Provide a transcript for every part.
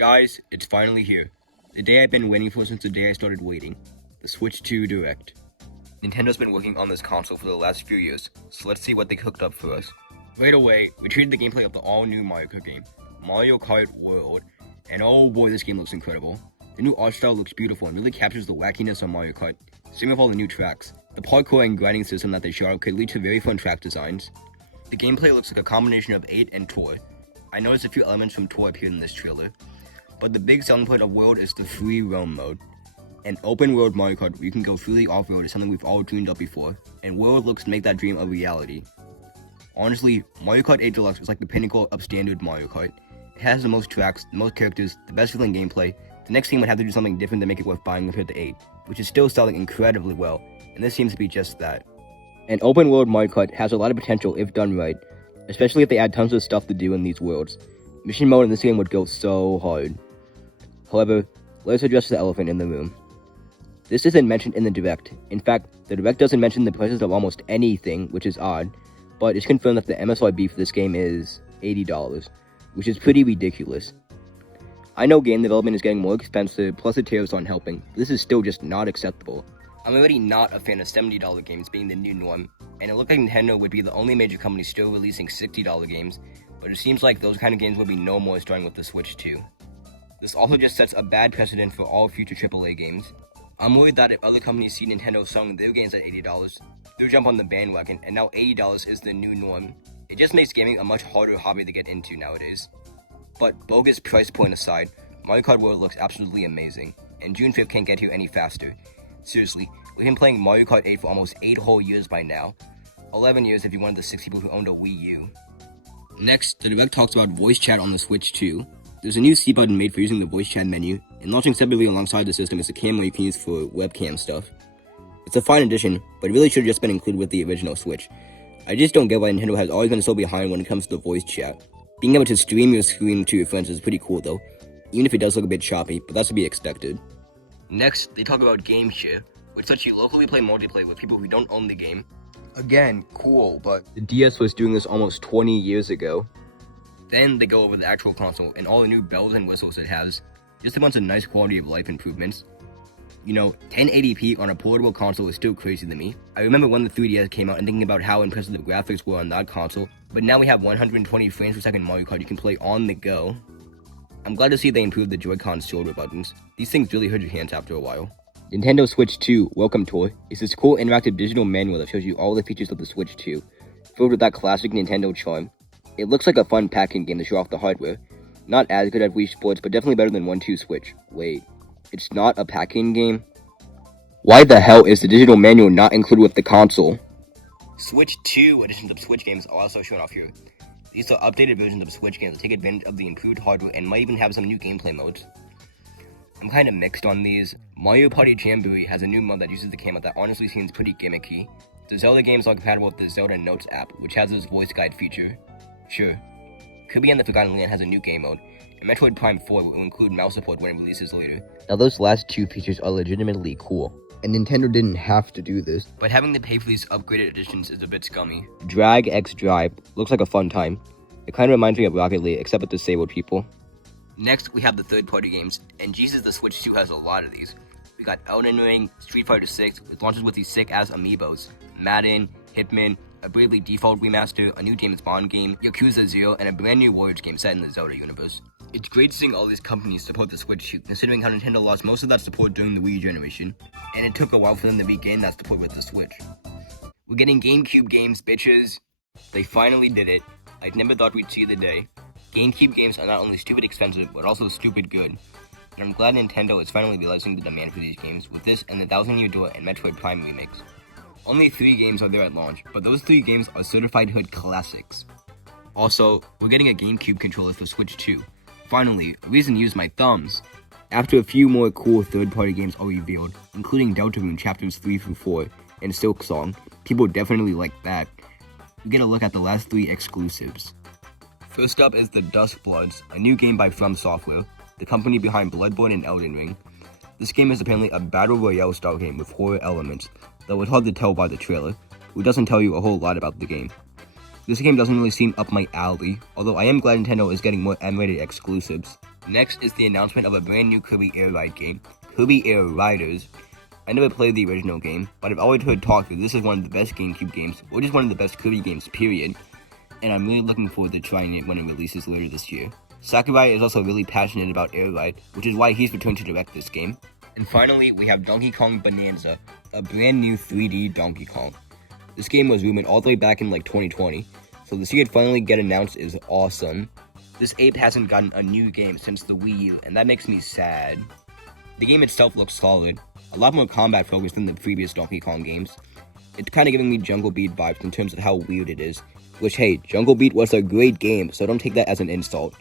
Guys, it's finally here. The day I've been waiting for since the day I started waiting. The Switch 2 Direct. Nintendo's been working on this console for the last few years, so let's see what they cooked up for us. Right away, we treated the gameplay of the all-new Mario Kart game, Mario Kart World, and oh boy, this game looks incredible. The new art style looks beautiful and really captures the wackiness of Mario Kart, same with all the new tracks. The parkour and grinding system that they showed could lead to very fun track designs. The gameplay looks like a combination of 8 and Tour. I noticed a few elements from Tour appeared in this trailer, but the big selling point of World is the free roam mode. An open world Mario Kart where you can go freely off-road is something we've all dreamed of before, and World looks to make that dream a reality. Honestly, Mario Kart 8 Deluxe is like the pinnacle of standard Mario Kart. It has the most tracks, the most characters, the best feeling gameplay. The next game would have to do something different to make it worth buying compared to 8, which is still selling incredibly well, and this seems to be just that. An open world Mario Kart has a lot of potential if done right, especially if they add tons of stuff to do in these worlds. Mission mode in this game would go so hard. However, let's address the elephant in the room. This isn't mentioned in the Direct. In fact, the Direct doesn't mention the prices of almost anything, which is odd, but it's confirmed that the MSRP for this game is $80, which is pretty ridiculous. I know game development is getting more expensive, plus the tariffs aren't helping, but this is still just not acceptable. I'm already not a fan of $70 games being the new norm, and it looked like Nintendo would be the only major company still releasing $60 games, but it seems like those kind of games will be no more starting with the Switch 2. This also just sets a bad precedent for all future AAA games. I'm worried that if other companies see Nintendo selling their games at $80, they'll jump on the bandwagon, and now $80 is the new norm. It just makes gaming a much harder hobby to get into nowadays. But bogus price point aside, Mario Kart World looks absolutely amazing, and June 5th can't get here any faster. Seriously, we've been playing Mario Kart 8 for almost 8 whole years by now. 11 years if you're one of the 6 people who owned a Wii U. Next, the Direct talks about voice chat on the Switch 2. There's a new C button made for using the voice chat menu, and launching separately alongside the system is a camera you can use for webcam stuff. It's a fine addition, but it really should have just been included with the original Switch. I just don't get why Nintendo has always been so behind when it comes to voice chat. Being able to stream your screen to your friends is pretty cool though, even if it does look a bit choppy, but that's to be expected. Next, they talk about Game Share, which lets you locally play multiplayer with people who don't own the game. Again, cool, but the DS was doing this almost 20 years ago. Then they go over the actual console and all the new bells and whistles it has. Just a bunch of nice quality of life improvements. You know, 1080p on a portable console is still crazy to me. I remember when the 3DS came out and thinking about how impressive the graphics were on that console, but now we have 120 frames per second Mario Kart you can play on the go. I'm glad to see they improved the Joy-Con shoulder buttons. These things really hurt your hands after a while. Nintendo Switch 2 Welcome Tour is this cool interactive digital manual that shows you all the features of the Switch 2, filled with that classic Nintendo charm. It looks like a fun packing game to show off the hardware. Not as good as Wii Sports, but definitely better than 1-2 Switch. Wait, it's not a packing game? Why the hell is the digital manual not included with the console? Switch 2 editions of Switch games are also shown off here. These are updated versions of Switch games that take advantage of the improved hardware and might even have some new gameplay modes. I'm kinda mixed on these. Mario Party Jamboree has a new mode that uses the camera that honestly seems pretty gimmicky. The Zelda games are compatible with the Zelda Notes app, which has this voice guide feature. Sure. Kirby and the Forgotten Land has a new game mode, and Metroid Prime 4 will include mouse support when it releases later. Now those last two features are legitimately cool, and Nintendo didn't have to do this. But having to pay for these upgraded editions is a bit scummy. Drag X Drive looks like a fun time. It kinda reminds me of Rocket League, except with disabled people. Next, we have the third-party games, and Jesus, the Switch 2 has a lot of these. We got Elden Ring, Street Fighter 6, which launches with these sick-ass amiibos, Madden, Hitman, a Bravely Default remaster, a new James Bond game, Yakuza 0, and a brand new Warriors game set in the Zelda universe. It's great seeing all these companies support the Switch 2, considering how Nintendo lost most of that support during the Wii generation, and it took a while for them to regain that support with the Switch. We're getting GameCube games, bitches. They finally did it. I never thought we'd see the day. GameCube games are not only stupid expensive, but also stupid good. And I'm glad Nintendo is finally realizing the demand for these games with this and the Thousand Year Door and Metroid Prime remakes. Only 3 games are there at launch, but those 3 games are certified hood classics. Also, we're getting a GameCube controller for Switch 2. Finally, a reason to use my thumbs. After a few more cool third-party games are revealed, including Deltarune Chapters 3 through 4 and Silksong, people definitely like that. We get a look at the last 3 exclusives. First up is The Duskbloods, a new game by From Software, the company behind Bloodborne and Elden Ring. This game is apparently a battle royale style game with horror elements, though it's hard to tell by the trailer, which doesn't tell you a whole lot about the game. This game doesn't really seem up my alley, although I am glad Nintendo is getting more M-rated exclusives. Next is the announcement of a brand new Kirby Air Ride game, Kirby Air Riders. I never played the original game, but I've always heard talk that this is one of the best GameCube games, or just one of the best Kirby games, period. And I'm really looking forward to trying it when it releases later this year. Sakurai is also really passionate about Air Ride, which is why he's returned to direct this game. And finally, we have Donkey Kong Bonanza, a brand new 3D Donkey Kong. This game was rumored all the way back in 2020, so to see it finally get announced is awesome. This ape hasn't gotten a new game since the Wii U, and that makes me sad. The game itself looks solid, a lot more combat focused than the previous Donkey Kong games. It's kinda giving me Jungle Beat vibes in terms of how weird it is, which hey, Jungle Beat was a great game, so don't take that as an insult.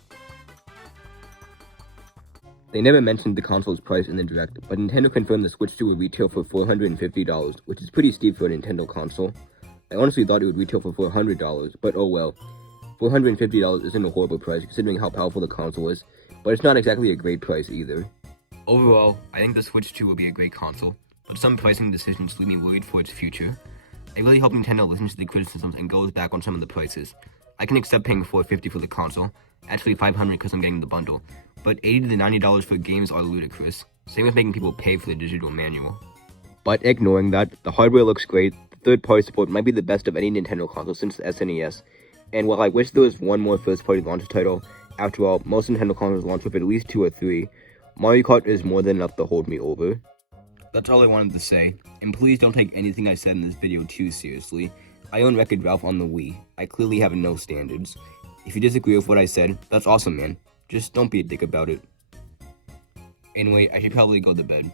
They never mentioned the console's price in the Direct, but Nintendo confirmed the Switch 2 would retail for $450, which is pretty steep for a Nintendo console. I honestly thought it would retail for $400, but oh well. $450 isn't a horrible price considering how powerful the console is, but it's not exactly a great price either. Overall, I think the Switch 2 will be a great console, but some pricing decisions leave me worried for its future. I really hope Nintendo listens to the criticisms and goes back on some of the prices. I can accept paying $450 for the console, actually $500 because I'm getting the bundle, but $80 to $90 for games are ludicrous. Same with making people pay for the digital manual. But ignoring that, the hardware looks great, the third-party support might be the best of any Nintendo console since the SNES, and while I wish there was one more first-party launch title, after all, most Nintendo consoles launch with at least 2 or 3, Mario Kart is more than enough to hold me over. That's all I wanted to say, and please don't take anything I said in this video too seriously. I own Wreck-It Ralph on the Wii. I clearly have no standards. If you disagree with what I said, that's awesome, man. Just don't be a dick about it. Anyway, I should probably go to bed.